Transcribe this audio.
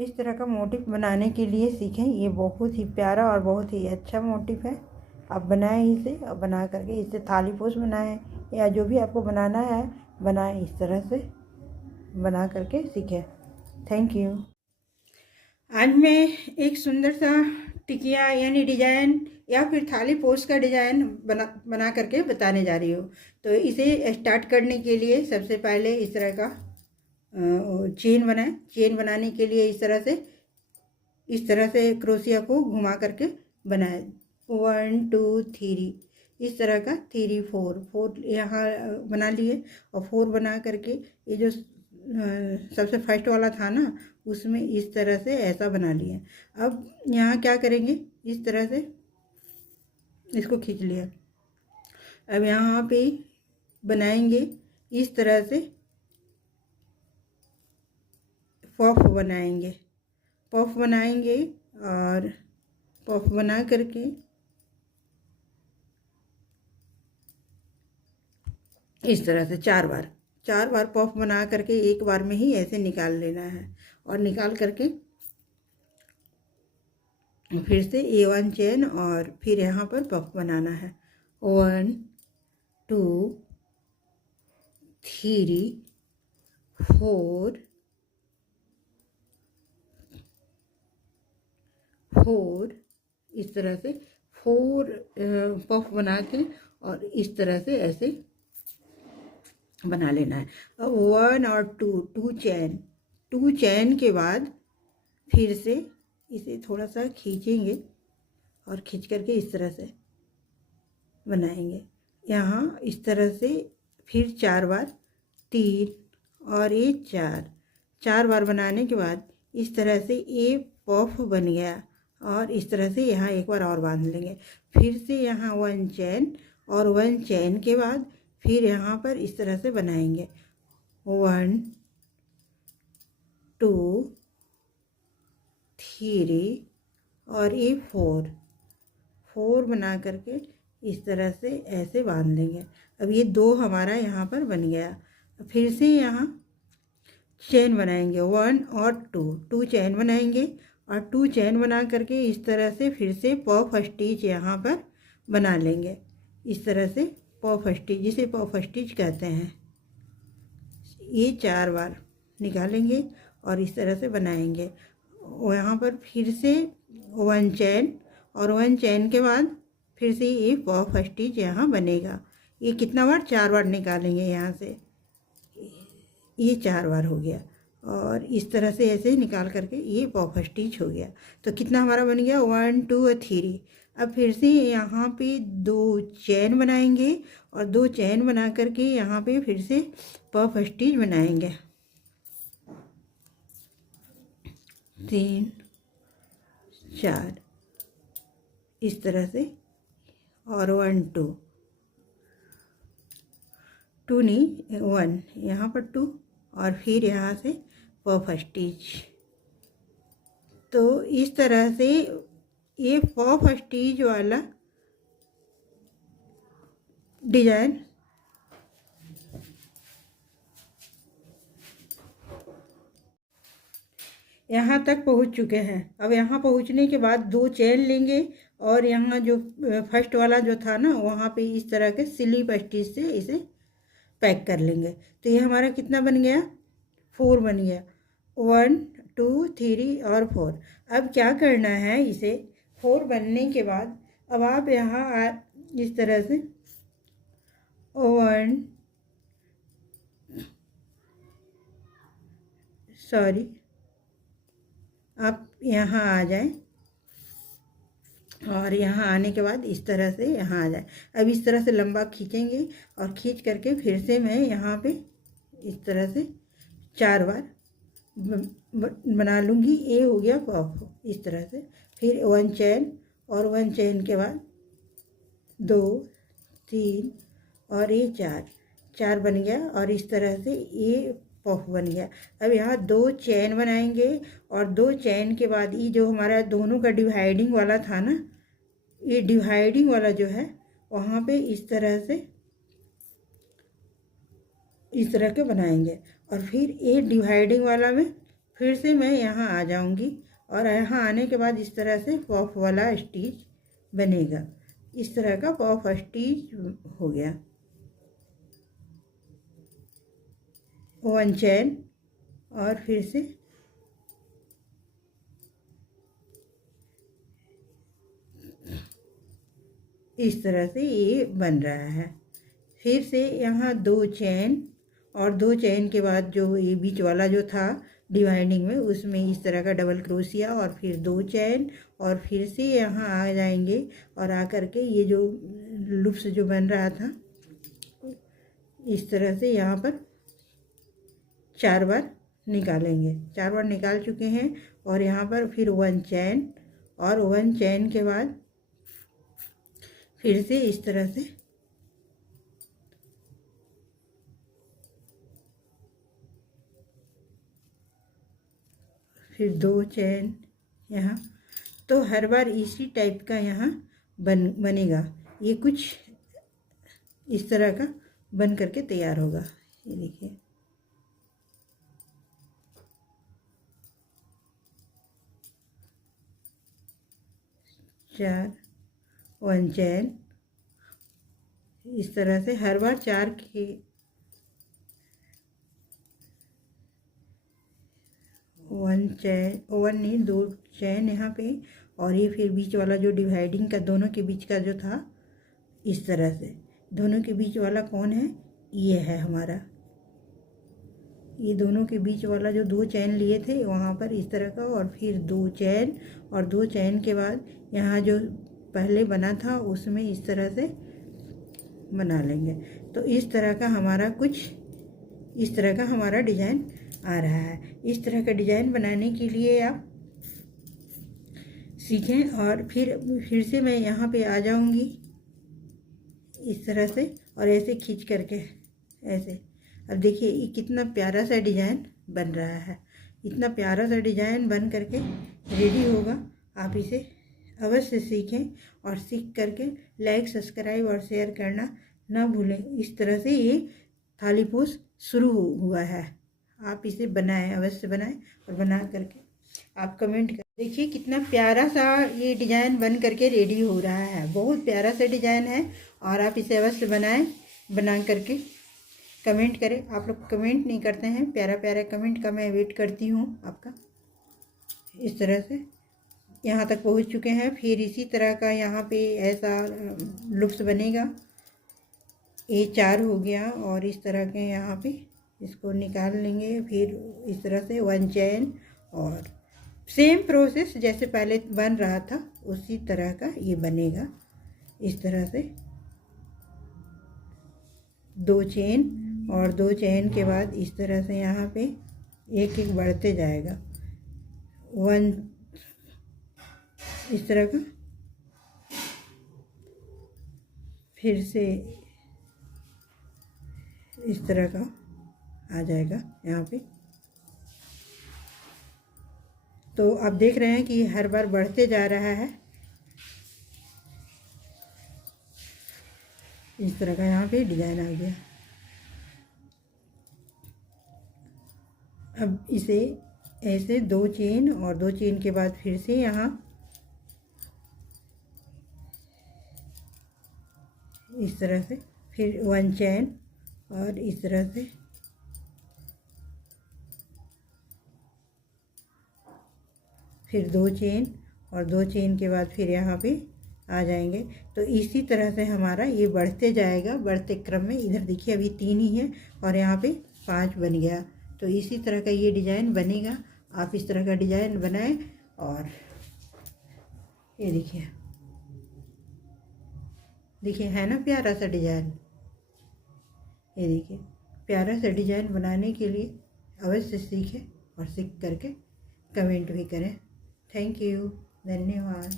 इस तरह का मोटिफ बनाने के लिए सीखें। ये बहुत ही प्यारा और बहुत ही अच्छा मोटिफ है। आप बनाएं इसे और बना करके इससे थाली पोस्ट बनाएं या जो भी आपको बनाना है बनाएं। इस तरह से बना करके सीखें। Thank you. आज मैं एक सुंदर सा टिकिया यानी डिजाइन या फिर थाली पोस्ट का डिजाइन बना करके बताने जा रही हूँ। तो इसे स्टार्ट करने के लिए सबसे पहले इस तरह का चेन बनाएं। चेन बनाने के लिए इस तरह से क्रोशिया को घुमा करके बनाएं। 1 2 3 इस तरह का 3 4 यहाँ बना लिए और 4 बना करके ये जो सबसे फर्स्ट वाला था ना उसमें इस तरह से ऐसा बना लिए। अब यहाँ क्या करेंगे, इस तरह से इसको खींच लिया। अब यहाँ पे बनाएंगे इस तरह से पफ बनाएंगे। पफ बनाएंगे और पफ बना करके इस तरह से 4 बार पफ बना करके एक बार में ही ऐसे निकाल लेना है। और निकाल करके फिर से A1 चेन और फिर यहाँ पर पफ बनाना है। 1 2 3 4 4 इस तरह से 4 पफ बना के और इस तरह से ऐसे बना लेना है। अब 1 और 2 चैन, 2 चैन के बाद फिर से इसे थोड़ा सा खींचेंगे और खींच करके इस तरह से बनाएंगे। यहाँ इस तरह से फिर 4 बार, 3 और ये 4 बार बनाने के बाद इस तरह से ये पफ बन गया। और इस तरह से यहाँ एक बार और बांध लेंगे। फिर से यहाँ 1 चैन और 1 चैन के बाद फिर यहाँ पर इस तरह से बनाएंगे। 1 2 3 और ये 4 बना करके इस तरह से ऐसे बांध लेंगे। अब ये 2 हमारा यहाँ पर बन गया। फिर से यहाँ चैन बनाएंगे 1 और 2 चैन बनाएंगे और 2 चैन बना करके इस तरह से फिर से पफ स्टिच यहाँ पर बना लेंगे। इस तरह से पफ स्टिच, जिसे पफ स्टिच कहते हैं, ये 4 बार निकालेंगे और इस तरह से बनाएंगे। यहाँ पर फिर से 1 चैन और 1 चैन के बाद फिर से ये पफ स्टिच यहाँ बनेगा। ये कितना बार, 4 बार निकालेंगे यहाँ से, ये 4 बार हो गया। और इस तरह से ऐसे निकाल करके ये पफ स्टिच हो गया। तो कितना हमारा बन गया, 1 2 और 3। अब फिर से यहाँ पे 2 चैन बनाएंगे और 2 चैन बना करके यहाँ पे फिर से पफ स्टिच बनाएंगे। 3 4 इस तरह से और 1 2 नहीं 1 यहाँ पर 2 और फिर यहाँ से पफ स्टिच। तो इस तरह से ये पफ स्टिच वाला डिजाइन यहाँ तक पहुँच चुके हैं। अब यहाँ पहुँचने के बाद 2 चैन लेंगे और यहाँ जो फर्स्ट वाला जो था ना वहाँ पे इस तरह के स्लिप स्टिच से इसे पैक कर लेंगे। तो ये हमारा कितना बन गया, 4 बन गया। 1 2 3 और 4। अब क्या करना है, इसे 4 बनने के बाद अब आप यहाँ इस तरह से 1 सॉरी आप यहाँ आ जाएं और यहाँ आने के बाद इस तरह से यहाँ आ जाए। अब इस तरह से लंबा खींचेंगे और खींच करके फिर से मैं यहाँ पे इस तरह से 4 बार बना लूँगी। ये हो गया पफ। इस तरह से फिर 1 चैन और 1 चैन के बाद 2 3 और ये 4 बन गया और इस तरह से ये पफ बन गया। अब यहाँ 2 चैन बनाएंगे और 2 चैन के बाद ये जो हमारा दोनों का डिवाइडिंग वाला था ना, ये डिवाइडिंग वाला जो है वहाँ पे इस तरह से इस तरह के बनाएंगे और फिर ये डिवाइडिंग वाला में फिर से मैं यहाँ आ जाऊँगी और यहाँ आने के बाद इस तरह से पॉफ वाला स्टिच बनेगा। इस तरह का पॉफ स्टिच हो गया। 1 चैन और फिर से इस तरह से ये बन रहा है। फिर से यहाँ 2 चैन और 2 चैन के बाद जो ये बीच वाला जो था डिवाइडिंग में, उसमें इस तरह का डबल क्रोशिया और फिर 2 चैन और फिर से यहाँ आ जाएंगे और आकर के ये जो लूप्स जो बन रहा था इस तरह से यहाँ पर 4 बार निकालेंगे। 4 बार निकाल चुके हैं और यहाँ पर फिर 1 चैन और 1 चैन के बाद फिर से इस तरह से फिर 2 चैन यहाँ। तो हर बार इसी टाइप का यहाँ बनेगा। ये कुछ इस तरह का बन करके तैयार होगा। ये देखिए, चार 1 चैन इस तरह से हर बार 4 के 1 चैन 1 नहीं 2 चैन यहाँ पे और ये फिर बीच वाला जो डिवाइडिंग का दोनों के बीच का जो था इस तरह से। दोनों के बीच वाला कौन है? ये है हमारा। ये दोनों के बीच वाला जो 2 चैन लिए थे वहाँ पर इस तरह का और फिर 2 चैन और 2 चैन के बाद यहाँ जो पहले बना था उसमें इस तरह से बना लेंगे। तो इस तरह का हमारा इस तरह का हमारा डिज़ाइन आ रहा है। इस तरह का डिज़ाइन बनाने के लिए आप सीखें और फिर से मैं यहाँ पे आ जाऊँगी इस तरह से और ऐसे खींच करके ऐसे। अब देखिए ये कितना प्यारा सा डिज़ाइन बन रहा है। इतना प्यारा सा डिज़ाइन बन करके रेडी होगा। आप इसे अवश्य सीखें और सीख करके लाइक, सब्सक्राइब और शेयर करना ना भूलें। इस तरह से ये थाली पोस शुरू हुआ है। आप इसे बनाएं, अवश्य बनाएं और बना करके आप कमेंट करें। देखिए कितना प्यारा सा ये डिज़ाइन बन करके रेडी हो रहा है। बहुत प्यारा सा डिज़ाइन है और आप इसे अवश्य बनाएं। बना करके कमेंट करें। आप लोग कमेंट नहीं करते हैं, प्यारा प्यारा कमेंट का मैं वेट करती हूँ आपका। इस तरह से यहाँ तक पहुँच चुके हैं। फिर इसी तरह का यहाँ पे ऐसा लुप्स बनेगा। ये 4 हो गया और इस तरह के यहाँ पे इसको निकाल लेंगे। फिर इस तरह से 1 चैन और सेम प्रोसेस जैसे पहले बन रहा था उसी तरह का ये बनेगा। इस तरह से 2 चेन और 2 चैन के बाद इस तरह से यहाँ पे एक एक बढ़ते जाएगा। 1 इस तरह का, फिर से इस तरह का आ जाएगा यहाँ पे। तो आप देख रहे हैं कि हर बार बढ़ते जा रहा है। इस तरह का यहाँ पे डिज़ाइन आ गया। अब इसे ऐसे 2 चेन और 2 चेन के बाद फिर से यहाँ इस तरह से फिर 1 चैन और इस तरह से फिर 2 चेन और 2 चेन के बाद फिर यहाँ पे आ जाएंगे। तो इसी तरह से हमारा ये बढ़ते जाएगा। बढ़ते क्रम में इधर देखिए अभी 3 ही है और यहाँ पे 5 बन गया। तो इसी तरह का ये डिज़ाइन बनेगा। आप इस तरह का डिज़ाइन बनाएं और ये देखिए है ना प्यारा सा डिज़ाइन। ये देखिए प्यारा सा डिज़ाइन बनाने के लिए अवश्य सीखें और सीख करके कमेंट भी करें। थैंक यू, धन्यवाद।